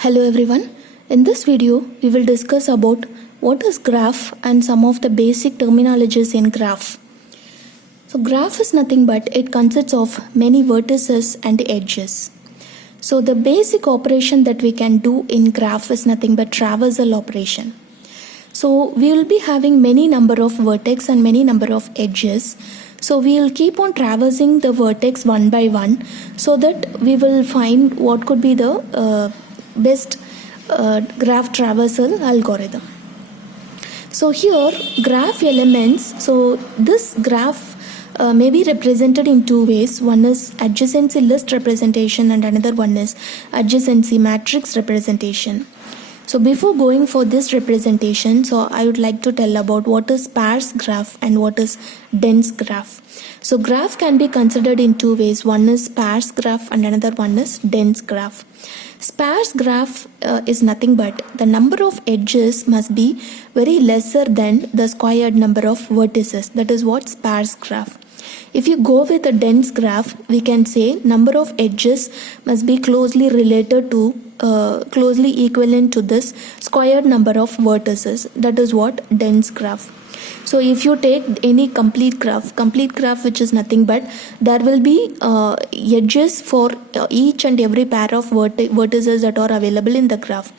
Hello everyone. In this video, we will discuss about what is graph and some of the basic terminologies in graph. So graph is nothing but it consists of many vertices and edges. So the basic operation that we can do in graph is nothing but traversal operation. So we will be having many number of vertex and many number of edges. So we will keep on traversing the vertex one by one so that we will find what could be the best graph traversal algorithm. So here graph elements, so this graph may be represented in two ways. One is adjacency list representation and another one is adjacency matrix representation. So before going for this representation, so I would like to tell about what is sparse graph and what is dense graph. So graph can be considered in two ways. One is sparse graph and another one is dense graph. Sparse graph is nothing but the number of edges must be very lesser than the squared number of vertices. That is what sparse graph. If you go with a dense graph, we can say number of edges must be closely related to closely equivalent to this squared number of vertices. That is what dense graph. So if you take any complete graph which is nothing but there will be edges for each and every pair of vertices that are available in the graph.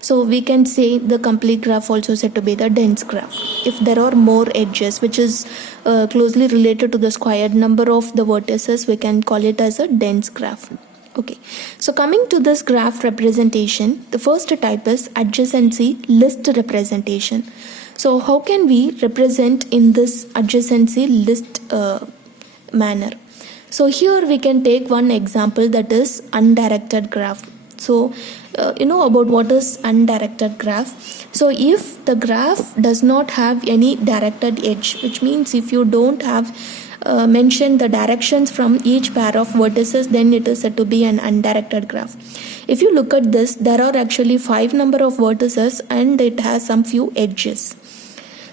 So we can say the complete graph also said to be the dense graph. If there are more edges which is closely related to the squared number of the vertices, we can call it as a dense graph. Okay, so coming to this graph representation, the first type is adjacency list representation. So how can we represent in this adjacency list manner? So here we can take one example, that is undirected graph. So you know about what is undirected graph. So if the graph does not have any directed edge, which means if you don't have mention the directions from each pair of vertices, then it is said to be an undirected graph. If you look at this, there are actually 5 number of vertices and it has some few edges.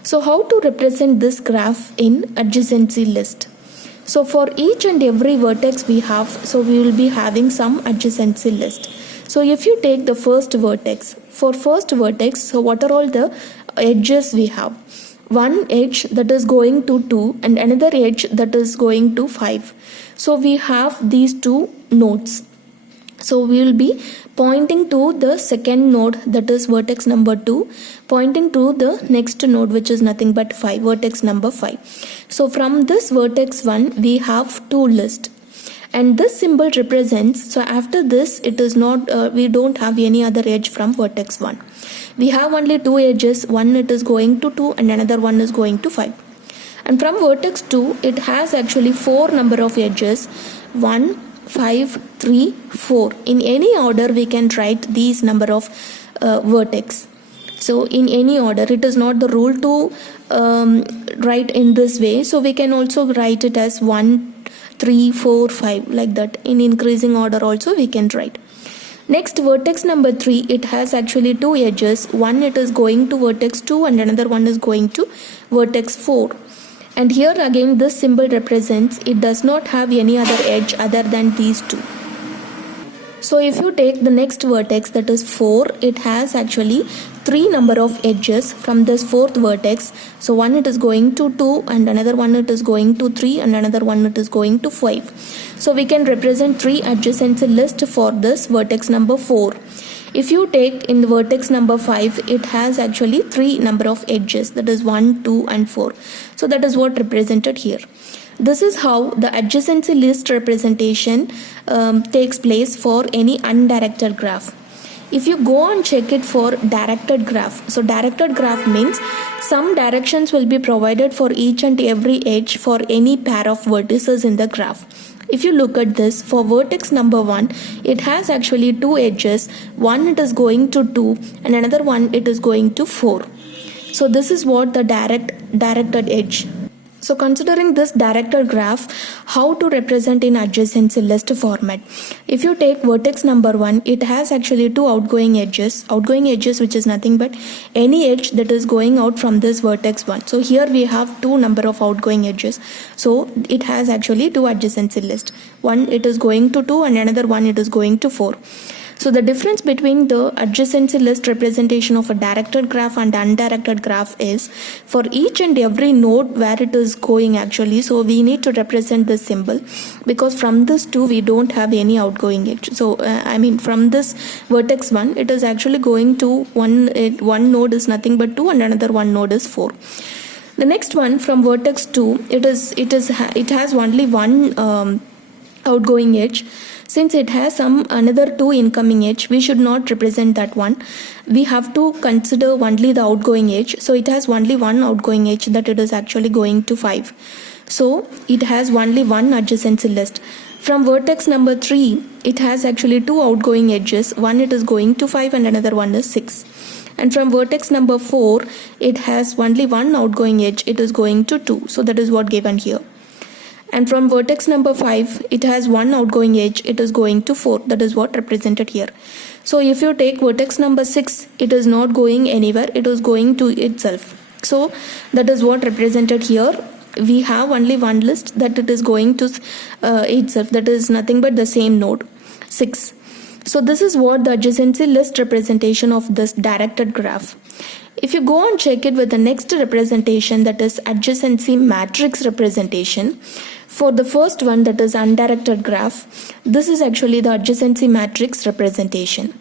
So how to represent this graph in adjacency list? So for each and every vertex we have, so we will be having some adjacency list. So if you take the first vertex, for first vertex, so what are all the edges we have? One edge that is going to 2 and another edge that is going to 5. So we have these two nodes. So we will be pointing to the second node, that is vertex number 2, pointing to the next node which is nothing but 5, vertex number 5. So from this vertex 1 we have 2 list. And this symbol represents, so after this it is not, we don't have any other edge from vertex 1. We have only 2 edges, one it is going to 2 and another one is going to 5. And from vertex 2 it has actually 4 number of edges, 1, 5, 3, 4. In any order we can write these number of vertex. So in any order, it is not the rule to write in this way. So we can also write it as 1, 3, 4, 5 like that. In increasing order also we can write. Next, vertex number 3, it has actually 2 edges. One it is going to vertex 2 and another one is going to vertex 4. And here again this symbol represents it does not have any other edge other than these two. So if you take the next vertex, that is 4, it has actually 3 number of edges from this fourth vertex. So one it is going to 2 and another one it is going to 3 and another one it is going to 5. So we can represent 3 adjacency list for this vertex number 4. If you take in the vertex number 5, it has actually 3 number of edges, that is 1, 2 and 4. So that is what represented here. This is how the adjacency list representation takes place for any undirected graph. If you go and check it for directed graph, so directed graph means some directions will be provided for each and every edge for any pair of vertices in the graph. If you look at this, for vertex number 1, it has actually 2 edges. One it is going to 2 and another one it is going to 4. So this is what the directed edge. So considering this directed graph, how to represent in adjacency list format? If you take vertex number 1, it has actually 2 outgoing edges which is nothing but any edge that is going out from this vertex 1. So here we have 2 number of outgoing edges. So it has actually 2 adjacency list. One it is going to 2 and another one it is going to 4. So the difference between the adjacency list representation of a directed graph and undirected graph is for each and every node where it is going actually. So we need to represent this symbol because from this 2 we don't have any outgoing edge. So from this vertex 1 it is actually going to one node is nothing but 2 and another one node is 4. The next one from vertex 2 it has only one outgoing edge. Since it has another 2 incoming edge, we should not represent that one. We have to consider only the outgoing edge. So it has only one outgoing edge, that it is actually going to 5. So it has only one adjacency list. From vertex number 3, it has actually 2 outgoing edges. One it is going to 5 and another one is 6. And from vertex number 4, it has only one outgoing edge. It is going to 2. So that is what given here. And from vertex number 5, it has one outgoing edge. It is going to 4. That is what represented here. So if you take vertex number 6, it is not going anywhere. It is going to itself. So that is what represented here. We have only one list that it is going to itself. That is nothing but the same node, 6. So this is what the adjacency list representation of this directed graph. If you go and check it with the next representation, that is adjacency matrix representation. For the first one, that is undirected graph, this is actually the adjacency matrix representation.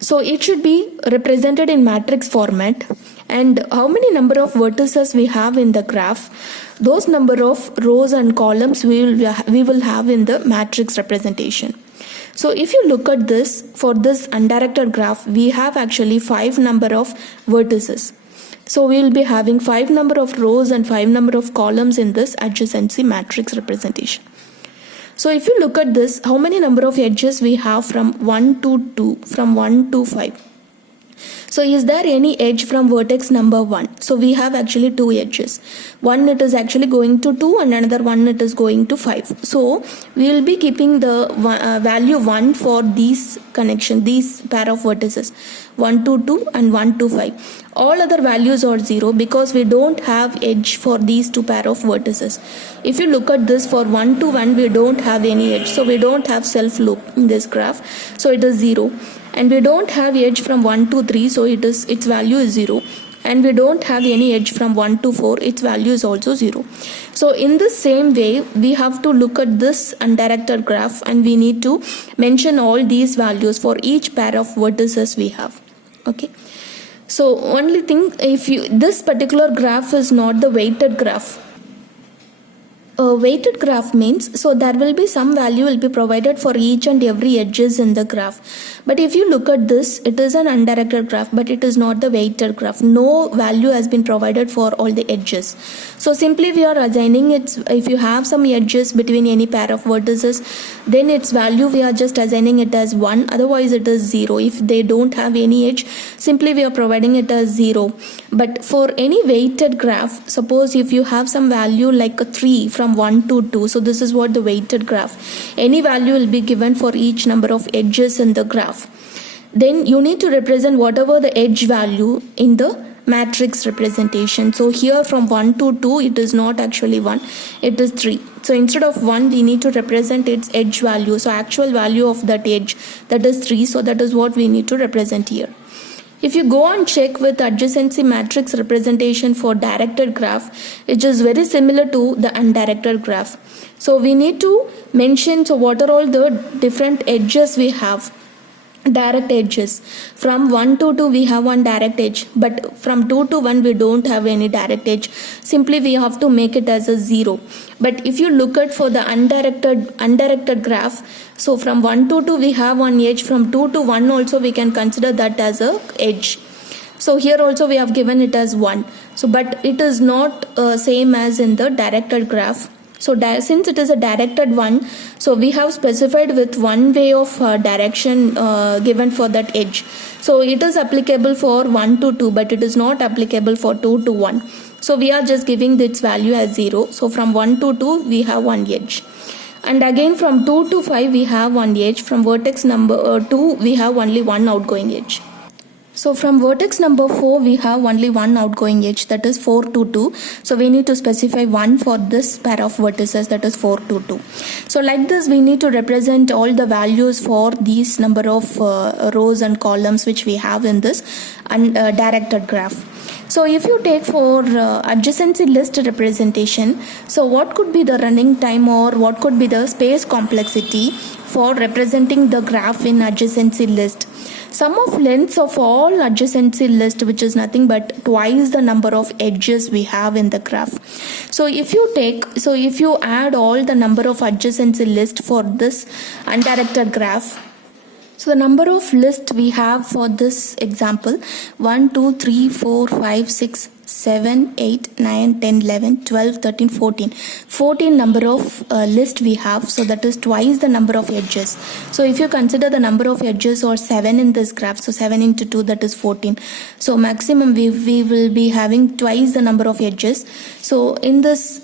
So it should be represented in matrix format, and how many number of vertices we have in the graph, those number of rows and columns we will have in the matrix representation. So if you look at this, for this undirected graph, we have actually 5 number of vertices. So we will be having 5 number of rows and 5 number of columns in this adjacency matrix representation. So if you look at this, how many number of edges we have from 1 to 2, from 1 to 5. So is there any edge from vertex number 1? So we have actually 2 edges. One it is actually going to 2 and another one it is going to 5. So we will be keeping the value 1 for these connection, these pair of vertices, 1 to 2 and 1 to 5. All other values are 0 because we don't have edge for these 2 pair of vertices. If you look at this, for 1 to 1 we don't have any edge, so we don't have self loop in this graph, so it is 0. And we don't have edge from 1 to 3, so its value is 0. And we don't have any edge from 1 to 4, its value is also 0. So in the same way, we have to look at this undirected graph and we need to mention all these values for each pair of vertices we have. Okay. So only thing, this particular graph is not the weighted graph. A weighted graph means, so there will be some value will be provided for each and every edges in the graph. But if you look at this, it is an undirected graph, but it is not the weighted graph. No value has been provided for all the edges. So simply we are assigning it, if you have some edges between any pair of vertices, then its value we are just assigning it as 1, otherwise it is 0. If they don't have any edge, simply we are providing it as 0. But for any weighted graph, suppose if you have some value like a 3 from 1 to 2, so this is what the weighted graph, any value will be given for each number of edges in the graph. Then you need to represent whatever the edge value in the matrix representation. So here from 1 to 2 it is not actually 1, it is 3. So instead of 1 we need to represent its edge value, so actual value of that edge, that is 3. So that is what we need to represent here. If you go and check with adjacency matrix representation for directed graph, it is very similar to the undirected graph. So we need to mention, so what are all the different edges we have. Direct edges. From 1 to 2 we have one direct edge, but from 2 to 1 we don't have any direct edge. Simply we have to make it as a 0. But if you look at for the undirected graph, so from 1 to 2 we have one edge, from 2 to 1 also we can consider that as a edge. So here also we have given it as 1. So but it is not same as in the directed graph. So since it is a directed one, so we have specified with one way of direction given for that edge. So it is applicable for 1 to 2, but it is not applicable for 2 to 1. So we are just giving its value as 0. So from 1 to 2 we have one edge. And again from 2 to 5 we have one edge. From vertex number 2 we have only one outgoing edge. So from vertex number 4 we have only one outgoing edge, that is 4 to 2. So we need to specify 1 for this pair of vertices, that is 4 to 2. So like this we need to represent all the values for these number of rows and columns which we have in this directed graph. So if you take for adjacency list representation, so what could be the running time or what could be the space complexity for representing the graph in adjacency list? Sum of lengths of all adjacency list, which is nothing but twice the number of edges we have in the graph. So if you add all the number of adjacency list for this undirected graph, so the number of lists we have for this example 1, 2, 3, 4, 5, 6, 7, 8, 9, 10, 11, 12, 13, 14 number of list we have, so that is twice the number of edges. So if you consider the number of edges or 7 in this graph, so 7 into 2, that is 14. So maximum we will be having twice the number of edges. So in this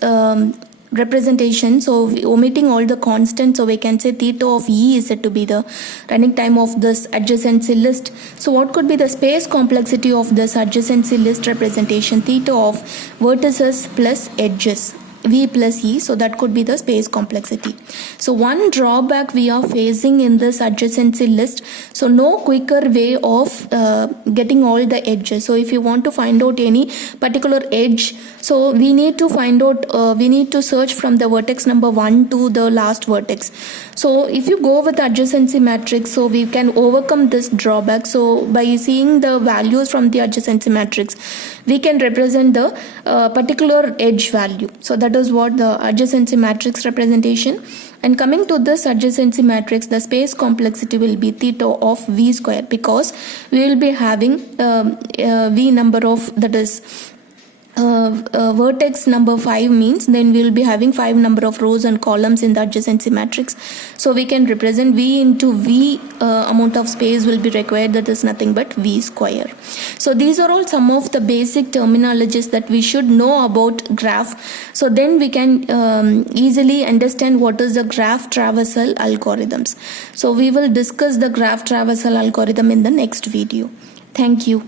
representation, so omitting all the constants, so we can say theta of E is said to be the running time of this adjacency list. So what could be the space complexity of this adjacency list representation? Theta of vertices plus edges, V plus E, so that could be the space complexity. So one drawback we are facing in this adjacency list, so no quicker way of getting all the edges. So if you want to find out any particular edge, so we need to find out, we need to search from the vertex number 1 to the last vertex. So if you go with adjacency matrix, so we can overcome this drawback. So by seeing the values from the adjacency matrix, we can represent the particular edge value. So that is what the adjacency matrix representation. And coming to this adjacency matrix, the space complexity will be theta of V square, because we will be having V number of, that is vertex number 5 means then we will be having 5 number of rows and columns in the adjacency matrix. So we can represent V into V amount of space will be required, that is nothing but V square. So these are all some of the basic terminologies that we should know about graph. So then we can easily understand what is the graph traversal algorithms. So we will discuss the graph traversal algorithm in the next video. Thank you.